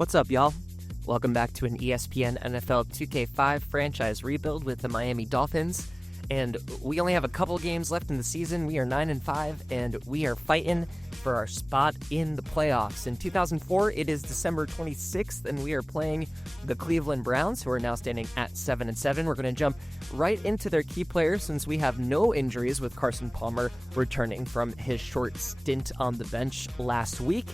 What's up, y'all? Welcome back to an ESPN NFL 2K5 franchise rebuild with the Miami Dolphins. And we only have a couple games left in the season. We are 9-5, and we are fighting for our spot in the playoffs. In 2004, it is December 26th, and we are playing the Cleveland Browns, who are now standing at 7-7. We're going to jump right into their key players since we have no injuries, with Carson Palmer returning from his short stint on the bench last week.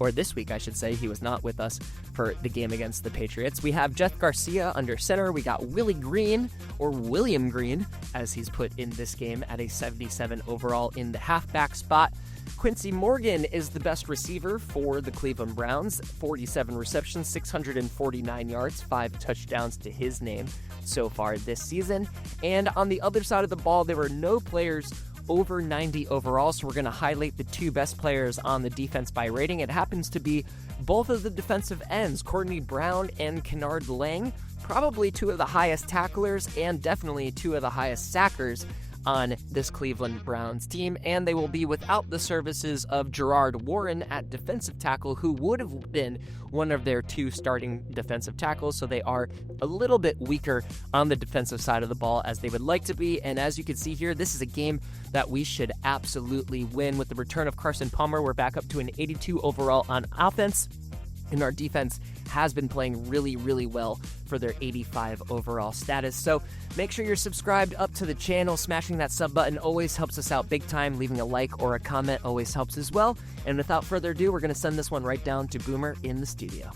Or this week, I should say. He was not with us for the game against the Patriots. We have Jeff Garcia under center. We got Willie Green, or William Green, as he's put in this game, at a 77 overall in the halfback spot. Quincy Morgan is the best receiver for the Cleveland Browns. 47 receptions, 649 yards, 5 touchdowns to his name so far this season. And on the other side of the ball, there were no players over 90 overall, so we're going to highlight the two best players on the defense by rating. It happens to be both of the defensive ends, Courtney Brown and Kennard Lang, probably two of the highest tacklers and definitely two of the highest sackers on this Cleveland Browns team, and they will be without the services of Gerard Warren at defensive tackle, who would have been one of their two starting defensive tackles, so they are a little bit weaker on the defensive side of the ball as they would like to be. And as you can see here, this is a game that we should absolutely win. With the return of Carson Palmer, we're back up to an 82 overall on offense, and our defense has been playing really, really well for their 85 overall status. So make sure you're subscribed up to the channel. Smashing that sub button always helps us out big time. Leaving a like or a comment always helps as well. And without further ado, we're going to send this one right down to Boomer in the studio.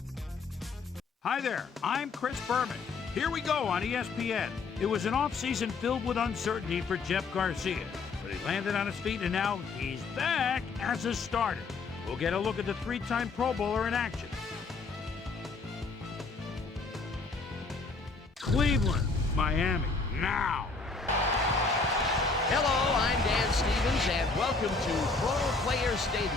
Hi there, I'm Chris Berman. Here we go on ESPN. It was an offseason filled with uncertainty for Jeff Garcia, but he landed on his feet and now he's back as a starter. We'll get a look at the three-time Pro Bowler in action. Cleveland, Miami, now. Hello, I'm Dan Stevens, and welcome to Pro Player Stadium.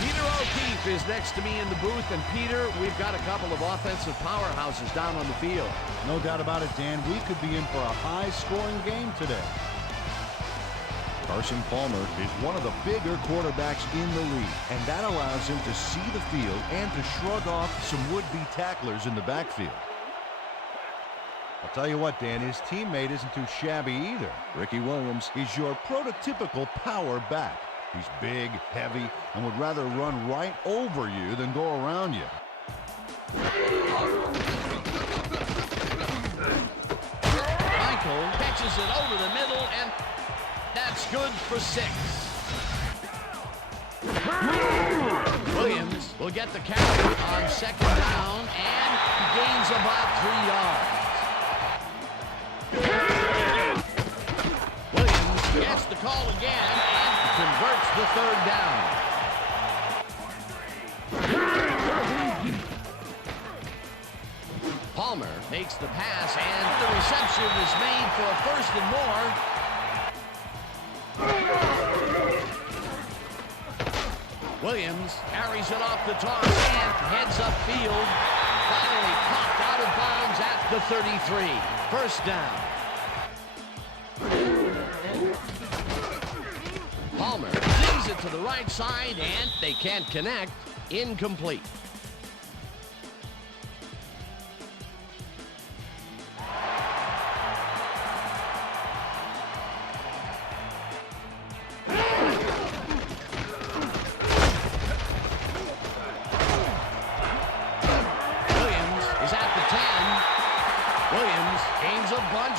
Peter O'Keefe is next to me in the booth, and Peter, we've got a couple of offensive powerhouses down on the field. No doubt about it, Dan. We could be in for a high-scoring game today. Carson Palmer is one of the bigger quarterbacks in the league, and that allows him to see the field and to shrug off some would-be tacklers in the backfield. I'll tell you what, Dan, his teammate isn't too shabby either. Ricky Williams is your prototypical power back. He's big, heavy, and would rather run right over you than go around you. Michael catches it over the middle, and that's good for 6. Williams will get the carry on second down, and gains about 3 yards. Williams gets the call again and converts the third down. Palmer makes the pass, and the reception is made for a 1st and more. Williams carries it off the toss and heads upfield. Finally popped out of bounds at the 33. 1st down. Palmer sends it to the right side, and they can't connect. Incomplete.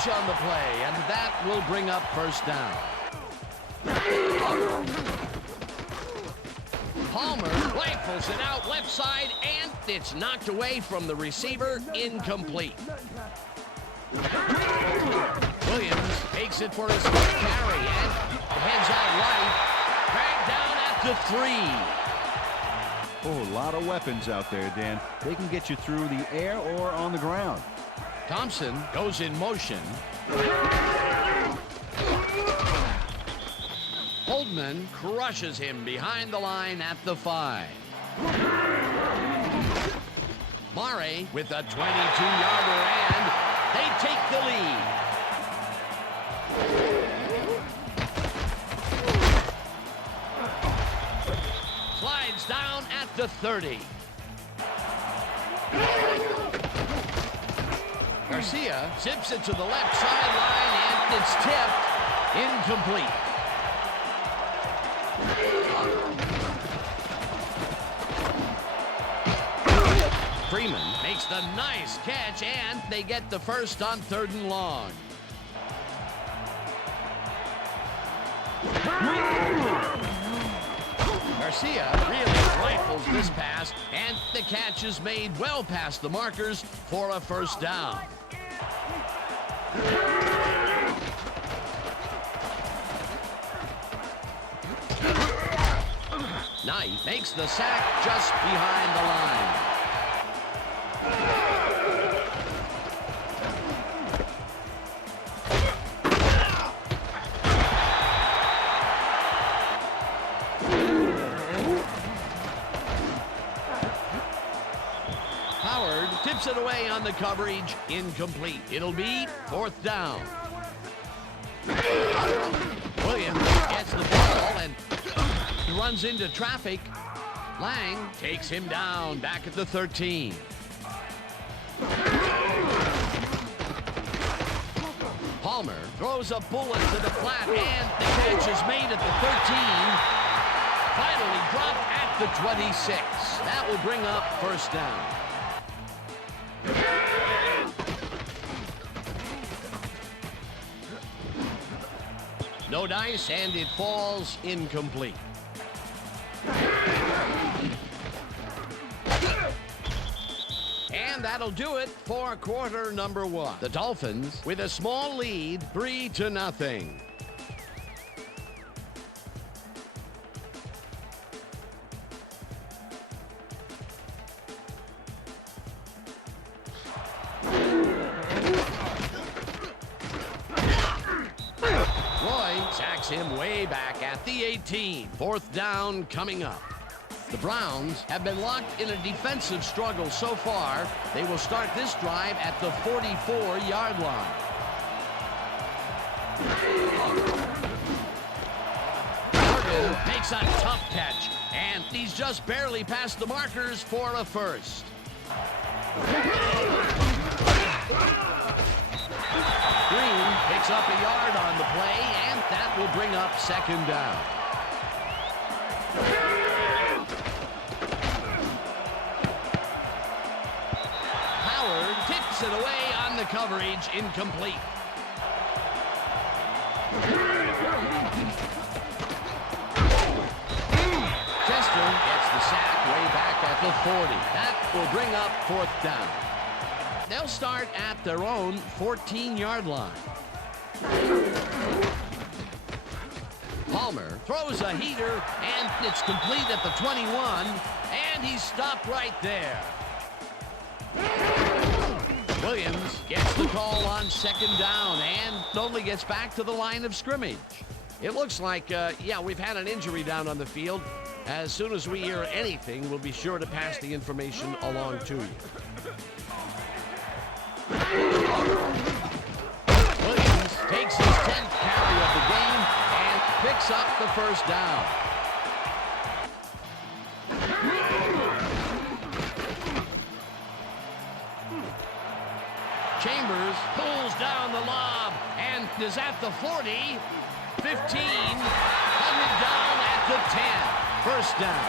On the play, and that will bring up 1st down. Palmer rifles it out left side, and it's knocked away from the receiver. Incomplete. Williams takes it for his first carry and heads out right. Dragged down at the 3. Oh, a lot of weapons out there, Dan. They can get you through the air or on the ground. Thompson goes in motion. Holdman crushes him behind the line at the 5. Mare with a 22-yarder, and they take the lead. Slides down at the 30. Garcia zips it to the left sideline, and it's tipped. Incomplete. Freeman makes the nice catch, and they get the first on 3rd and long. Garcia really rifles this pass, and the catch is made well past the markers for a first down. Knight makes the sack just behind the line. Howard tips it away on the coverage. Incomplete. It'll be 4th down. Williams gets the ball and he runs into traffic. Lang takes him down back at the 13. Palmer throws a bullet to the flat, and the catch is made at the 13. Finally dropped at the 26. That will bring up first down. No dice, and it falls incomplete. And that'll do it for quarter number 1. The Dolphins with a small lead, 3-0. Sacks him way back at the 18. 4th down coming up. The Browns have been locked in a defensive struggle so far. They will start this drive at the 44-yard line. Morgan makes a tough catch, and he's just barely past the markers for a first. Green picks up a yard on the play, and that will bring up 2nd down. Howard tips it away on the coverage. Incomplete. Chester gets the sack way back at the 40. That will bring up 4th down. They'll start at their own 14-yard line. Palmer throws a heater, and it's complete at the 21, and he's stopped right there. Williams gets the call on 2nd down and only gets back to the line of scrimmage. It looks like, we've had an injury down on the field. As soon as we hear anything, we'll be sure to pass the information along to you. Williams takes his 10th carry of the game and picks up the first down. Chambers pulls down the lob and is at the 40, 15, coming down at the 10. First down.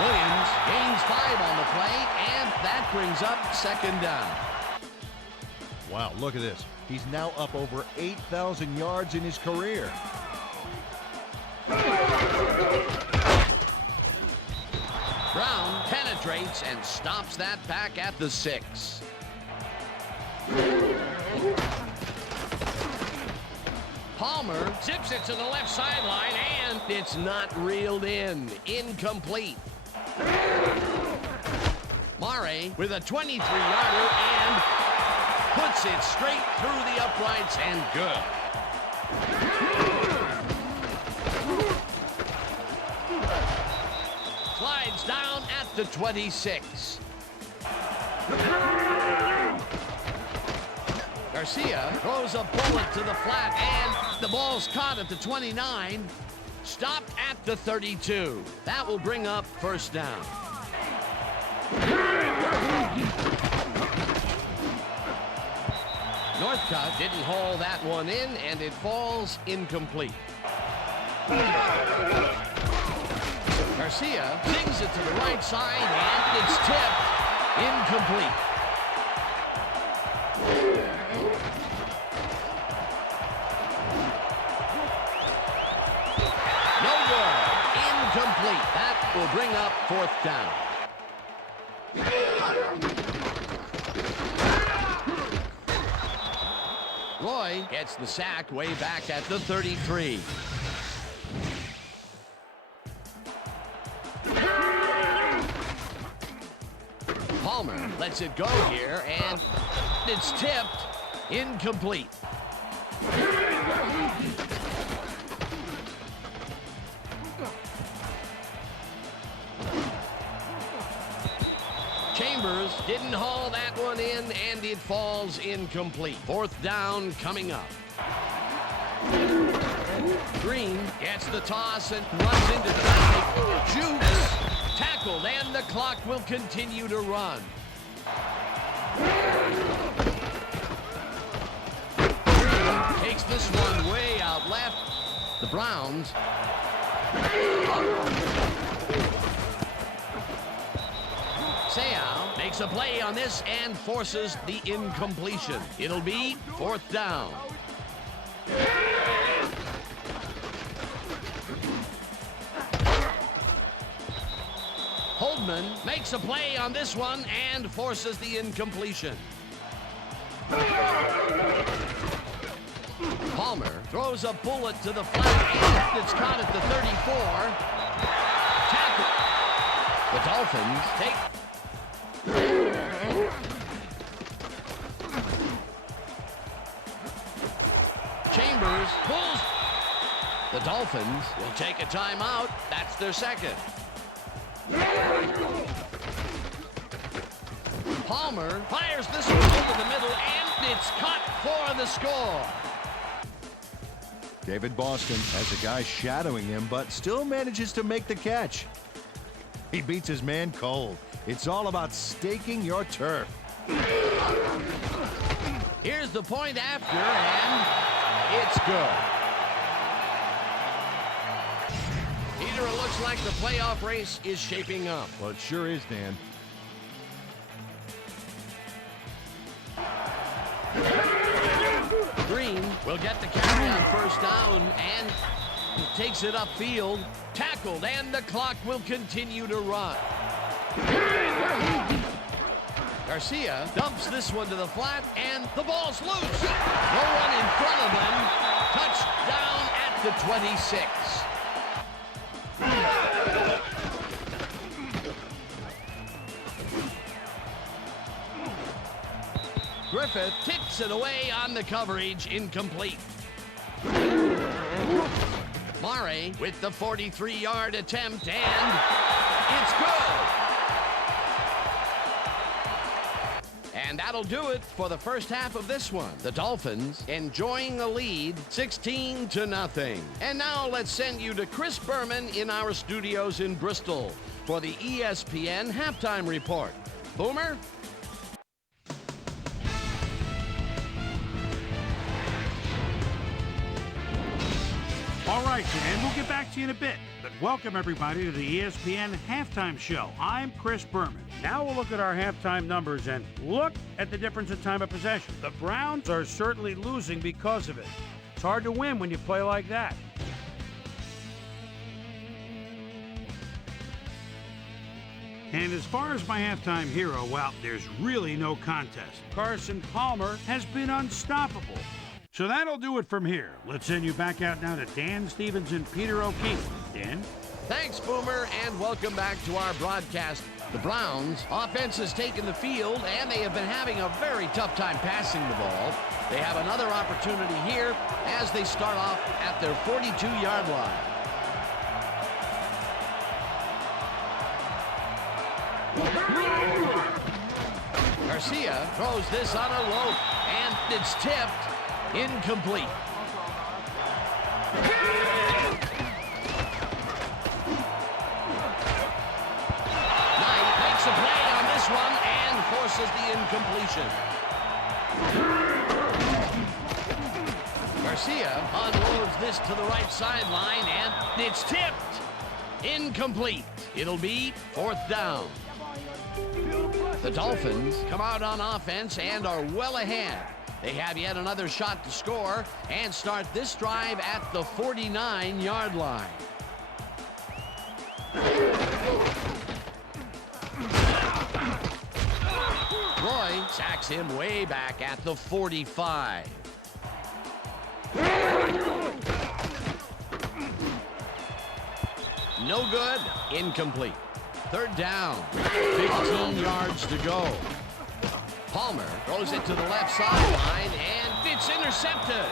Williams gains 5 on the play, and that brings up 2nd down. Wow, look at this. He's now up over 8,000 yards in his career. Brown penetrates and stops that back at the 6. Palmer zips it to the left sideline, and it's not reeled in. Incomplete. Murray with a 23-yarder and puts it straight through the uprights and good. Slides down at the 26. Garcia throws a bullet to the flat, and the ball's caught at the 29. stopped at the 32. That will bring up first down. Northcutt didn't haul that one in, and it falls incomplete. Garcia sings it to the right side, and it's tipped incomplete. No good. Incomplete. That will bring up fourth down. Roy gets the sack way back at the 33. Palmer lets it go here, and it's tipped incomplete. Chambers didn't haul that one in, and it falls incomplete. Fourth down coming up. Green gets the toss and runs into traffic. Jukes tackled, and the clock will continue to run. Green takes this one way out left. The Browns. Seau makes a play on this and forces the incompletion. It'll be fourth down. Holdman makes a play on this one and forces the incompletion. Palmer throws a bullet to the flat, and it's caught at the 34. Tackle. The Dolphins take... Chambers pulls. The Dolphins will take a timeout. That's their second. Palmer fires this one over the middle, and it's cut for the score. David Boston has a guy shadowing him, but still manages to make the catch. He beats his man cold. It's all about staking your turf. Here's the point after, and it's good. Peter, it looks like the playoff race is shaping up. Well, it sure is, Dan. Green will get the carry on first down and takes it upfield. Tackled, and the clock will continue to run. Garcia dumps this one to the flat, and the ball's loose. No one in front of him. Touchdown at the 26. Griffith tips it away on the coverage, incomplete. Mare with the 43-yard attempt, and it's good. And that'll do it for the first half of this one. The Dolphins enjoying a lead, 16-0. And now let's send you to Chris Berman in our studios in Bristol for the ESPN Halftime Report. Boomer? All right, Dan, we'll get back to you in a bit. But welcome, everybody, to the ESPN Halftime Show. I'm Chris Berman. Now we'll look at our halftime numbers and look at the difference in time of possession. The Browns are certainly losing because of it. It's hard to win when you play like that. And as far as my halftime hero, well, there's really no contest. Carson Palmer has been unstoppable. So that'll do it from here. Let's send you back out now to Dan Stevens and Peter O'Keefe. Dan? Thanks, Boomer, and welcome back to our broadcast. The Browns' offense has taken the field, and they have been having a very tough time passing the ball. They have another opportunity here as they start off at their 42-yard line. Garcia throws this on a rope, and it's tipped incomplete. incompletion. Garcia unloads this to the right sideline, and it's tipped. Incomplete. It'll be 4th down. The Dolphins come out on offense and are well ahead. They have yet another shot to score and start this drive at the 49-yard line. Roy sacks him way back at the 45. No good. Incomplete. 3rd down. 15 yards to go. Palmer throws it to the left sideline, and it's intercepted.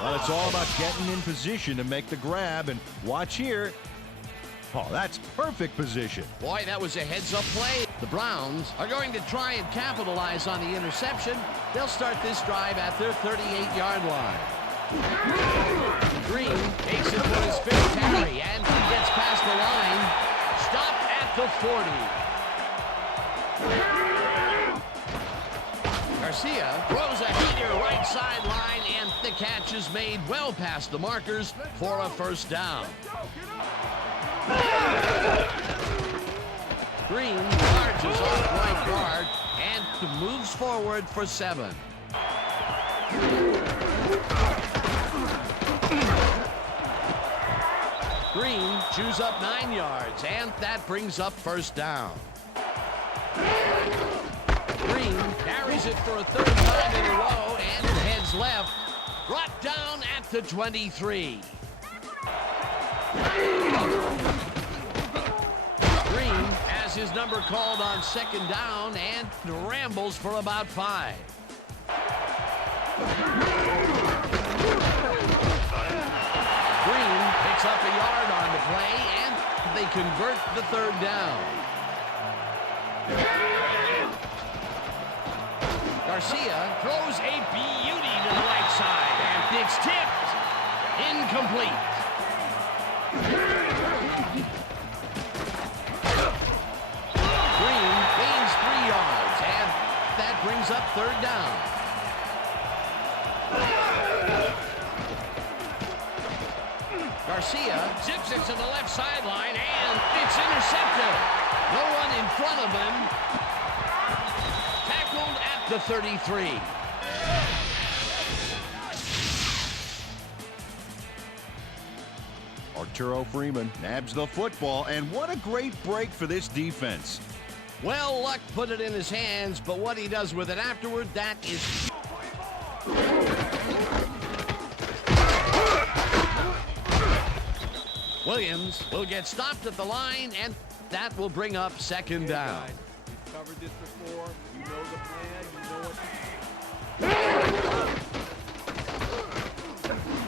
Well, it's all about getting in position to make the grab, and watch here. Oh, that's perfect position. Boy, that was a heads-up play. The Browns are going to try and capitalize on the interception. They'll start this drive at their 38-yard line. Green takes it for his 5th carry, and he gets past the line. Stopped at the 40. Garcia throws a heater right sideline, and the catch is made well past the markers for a 1st down. Green charges off right guard and moves forward for 7. Green chews up 9 yards, and that brings up 1st down. Green carries it for a 3rd time in a row, and it heads left. Brought down at the 23. Green has his number called on 2nd down and rambles for about 5. Green picks up a yard on the play, and they convert the 3rd down. Garcia throws a beauty to the right side, and it's tipped. Incomplete. Green gains 3 yards, and that brings up 3rd down. Garcia zips it to the left sideline, and it's intercepted. No one in front of him. Tackled at the 33. Arturo Freeman nabs the football, and what a great break for this defense. Well, luck put it in his hands, but what he does with it afterward, that is... Williams will get stopped at the line, and that will bring up 2nd down. We've covered this before. You know the plan. You know what...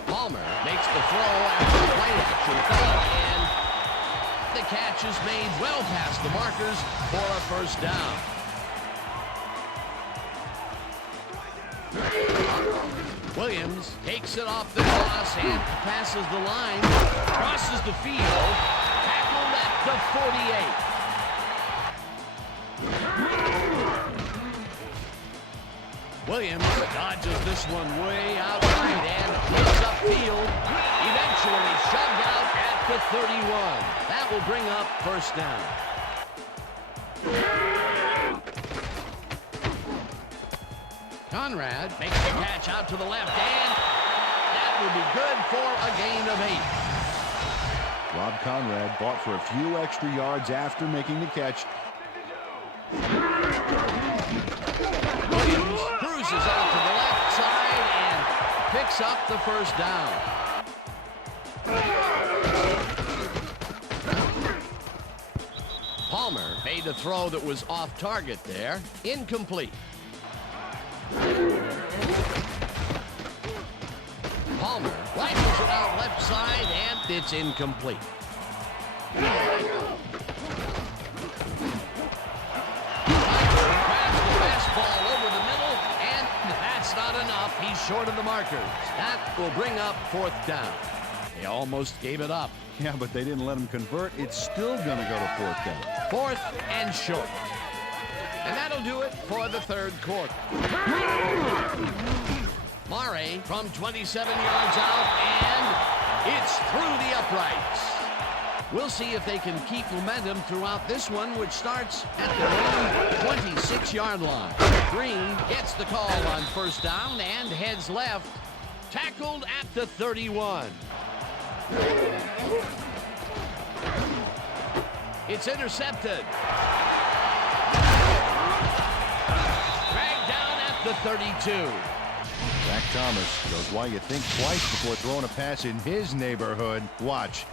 Palmer makes the throw after the play action throw, and the catch is made well past the markers for a 1st down. Williams takes it off the cross and passes the line, crosses the field, tackled at the 48. Williams dodges this one way outside and goes upfield, eventually shoved out at the 31. That will bring up 1st down. Conrad makes the catch out to the left, and that will be good for a gain of 8. Rob Conrad fought for a few extra yards after making the catch. Williams cruises out to the left side and picks up the 1st down. Palmer made the throw that was off target there. Incomplete. Palmer rifles it out left side, and it's incomplete. Fastball over the middle, and that's not enough. He's short of the markers. That will bring up 4th down. They almost gave it up. Yeah, but they didn't let him convert. It's still going to go to 4th down. 4th and short. And that'll do it for the third quarter. Mare from 27 yards out, and it's through the uprights. We'll see if they can keep momentum throughout this one, which starts at their own 26-yard line. Green gets the call on first down and heads left, tackled at the 31. It's intercepted. Dragged down at the 32. Zach Thomas knows why you think twice before throwing a pass in his neighborhood. Watch.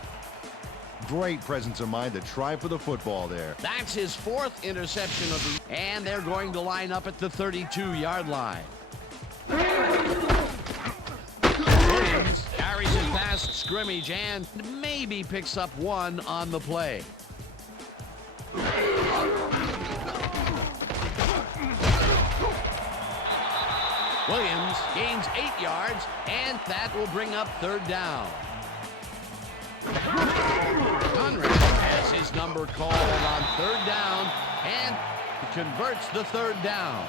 Great presence of mind to try for the football there. That's his fourth interception of the, and they're going to line up at the 32-yard line. Williams carries it past scrimmage and maybe picks up one on the play. Williams gains 8 yards, and that will bring up third down. Conrad has his number called on third down and converts the third down.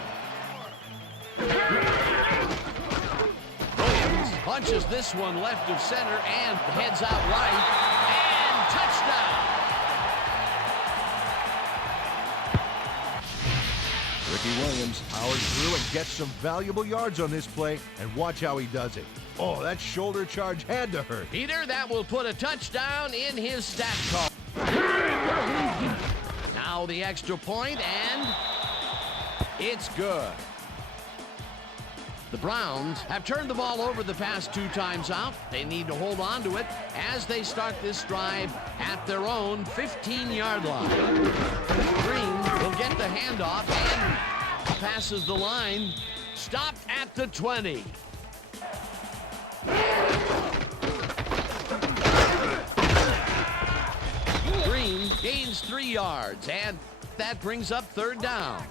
Williams punches this one left of center and heads out right, and touchdown. Ricky Williams powers through and gets some valuable yards on this play, and watch how he does it. Oh, that shoulder charge had to hurt. Peter, that will put a touchdown in his stat call. Now the extra point, and it's good. The Browns have turned the ball over the past 2 times out. They need to hold on to it as they start this drive at their own 15-yard line. Green will get the handoff and passes the line. Stopped at the 20. Green gains 3 yards, and that brings up third down.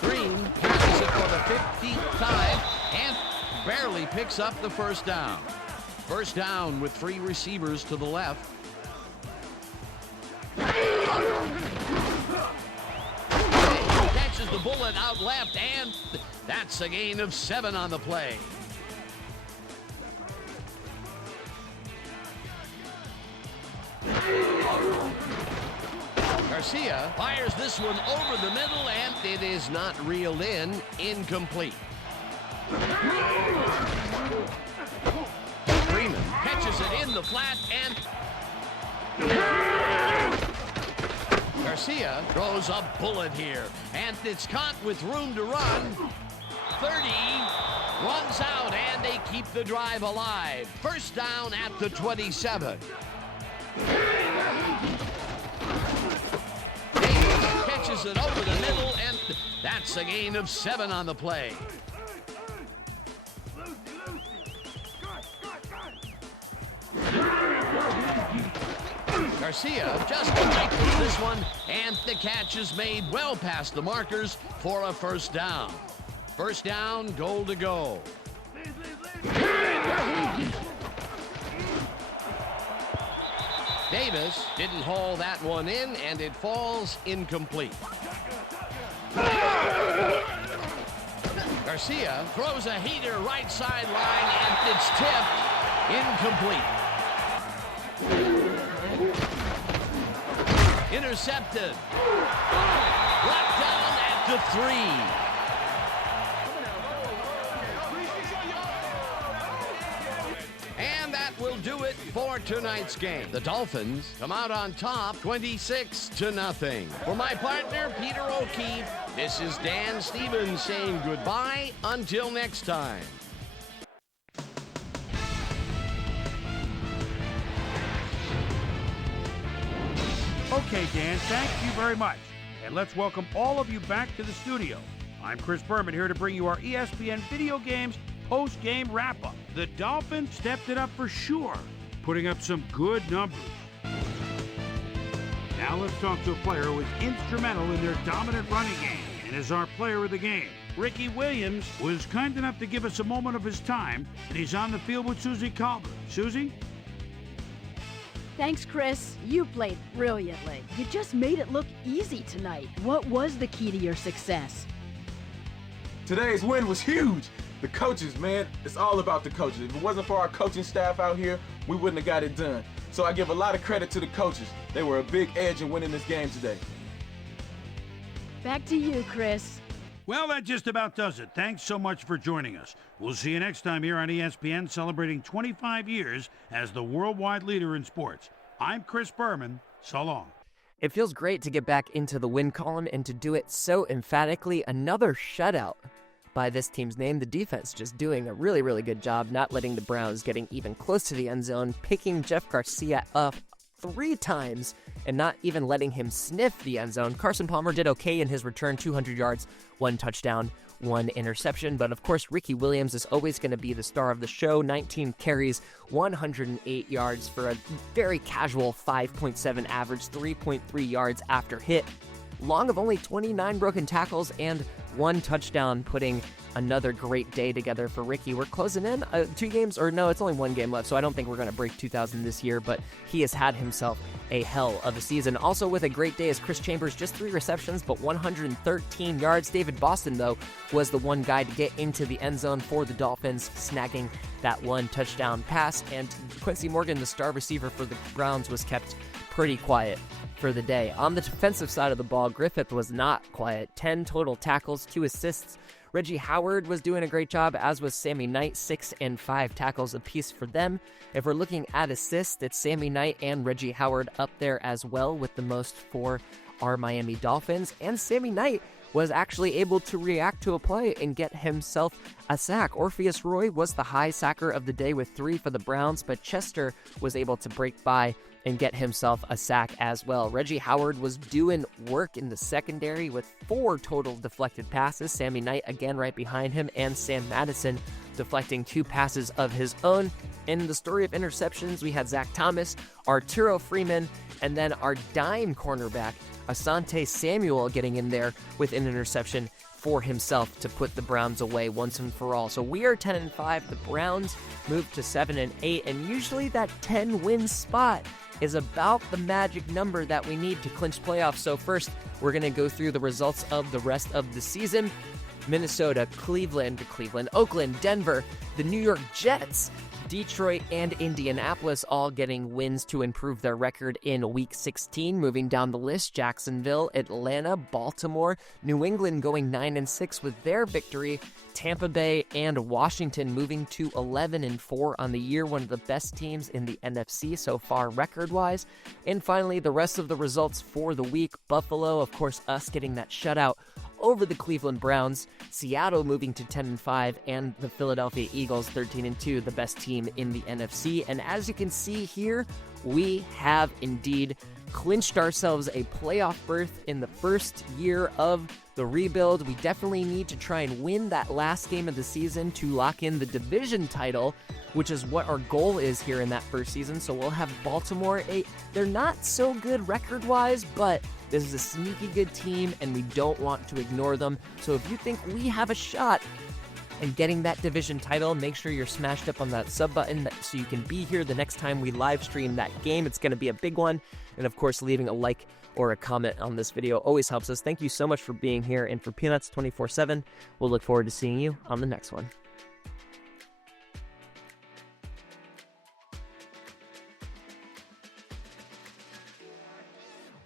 Green carries it for the 15th time and barely picks up the first down. First down with 3 receivers to the left. Catches the bullet out left, and that's a gain of 7 on the play. Garcia fires this one over the middle, and it is not reeled in. Incomplete. Freeman catches it in the flat, and Garcia throws a bullet here, and it's caught with room to run. 30 runs out, and they keep the drive alive. First down at the 27. Catches it over the middle, and that's a gain of 7 on the play. Garcia just connects this one, and the catch is made well past the markers for a first down. First down, goal to go. Davis didn't haul that one in, and it falls incomplete. Garcia throws a heater right sideline, and it's tipped. Incomplete. Intercepted. Brought down at the 3. And that will do it for tonight's game. The Dolphins come out on top 26-0. For my partner, Peter O'Keefe, this is Dan Stevens saying goodbye until next time. Okay, Dan, thank you very much. And let's welcome all of you back to the studio. I'm Chris Berman here to bring you our ESPN Video Games post-game wrap-up. The Dolphins stepped it up for sure, putting up some good numbers. Now let's talk to a player who was instrumental in their dominant running game and is our player of the game. Ricky Williams was kind enough to give us a moment of his time, and he's on the field with Susie Calder. Susie? Thanks, Chris. You played brilliantly. You just made it look easy tonight. What was the key to your success? Today's win was huge. The coaches, man, it's all about the coaches. If it wasn't for our coaching staff out here, we wouldn't have got it done. So I give a lot of credit to the coaches. They were a big edge in winning this game today. Back to you, Chris. Well, that just about does it. Thanks so much for joining us. We'll see you next time here on ESPN, celebrating 25 years as the worldwide leader in sports. I'm Chris Berman. So long. It feels great to get back into the win column and to do it so emphatically. Another shutout by this team's name. The defense just doing a really, really good job, not letting the Browns getting even close to the end zone, picking Jeff Garcia up 3 times and not even letting him sniff the end zone. Carson Palmer did okay in his return, 200 yards, 1 touchdown, 1 interception. But of course, Ricky Williams is always going to be the star of the show. 19 carries, 108 yards for a very casual 5.7 average, 3.3 yards after hit. Long of only 29 broken tackles and 1 touchdown, putting another great day together for Ricky. We're closing in 2 games, or no, it's only 1 game left, so I don't think we're going to break 2,000 this year, but he has had himself a hell of a season. Also with a great day is Chris Chambers, just 3 receptions, but 113 yards. David Boston, though, was the one guy to get into the end zone for the Dolphins, snagging that 1 touchdown pass, and Quincy Morgan, the star receiver for the Browns, was kept pretty quiet for the day. On the defensive side of the ball, Griffith was not quiet. 10 total tackles, 2 assists. Reggie Howard was doing a great job, as was Sammy Knight, 6 and 5 tackles apiece for them. If we're looking at assists, it's Sammy Knight and Reggie Howard up there as well with the most for our Miami Dolphins. And Sammy Knight was actually able to react to a play and get himself a sack. Orpheus Roy was the high sacker of the day with 3 for the Browns, but Chester was able to break by and get himself a sack as well. Reggie Howard was doing work in the secondary with 4 total deflected passes. Sammy Knight again right behind him, and Sam Madison deflecting 2 passes of his own. In the story of interceptions, we had Zach Thomas, Arturo Freeman, and then our dime cornerback, Asante Samuel, getting in there with an interception for himself to put the Browns away once and for all. So we are 10-5. The Browns moved to 7-8, and usually that 10-win spot is about the magic number that we need to clinch playoffs. So first, we're going to go through the results of the rest of the season. Minnesota, Cleveland, Oakland, Denver, the New York Jets, Detroit, and Indianapolis all getting wins to improve their record in Week 16. Moving down the list, Jacksonville, Atlanta, Baltimore, New England going 9-6 with their victory. Tampa Bay and Washington moving to 11-4 on the year, one of the best teams in the NFC so far record-wise. And finally, the rest of the results for the week. Buffalo, of course, us getting that shutout over the Cleveland Browns, Seattle moving to 10-5, and the Philadelphia Eagles 13-2, the best team in the NFC. And as you can see here, we have indeed clinched ourselves a playoff berth in the first year of the rebuild. We definitely need to try and win that last game of the season to lock in the division title, which is what our goal is here in that first season. So we'll have Baltimore. They're not so good record-wise, but this is a sneaky good team, and we don't want to ignore them. So if you think we have a shot in getting that division title, make sure you're smashed up on that sub button so you can be here the next time we live stream that game. It's going to be a big one. And of course, leaving a like or a comment on this video always helps us. Thank you so much for being here. And for Peanuts 24/7, we'll look forward to seeing you on the next one.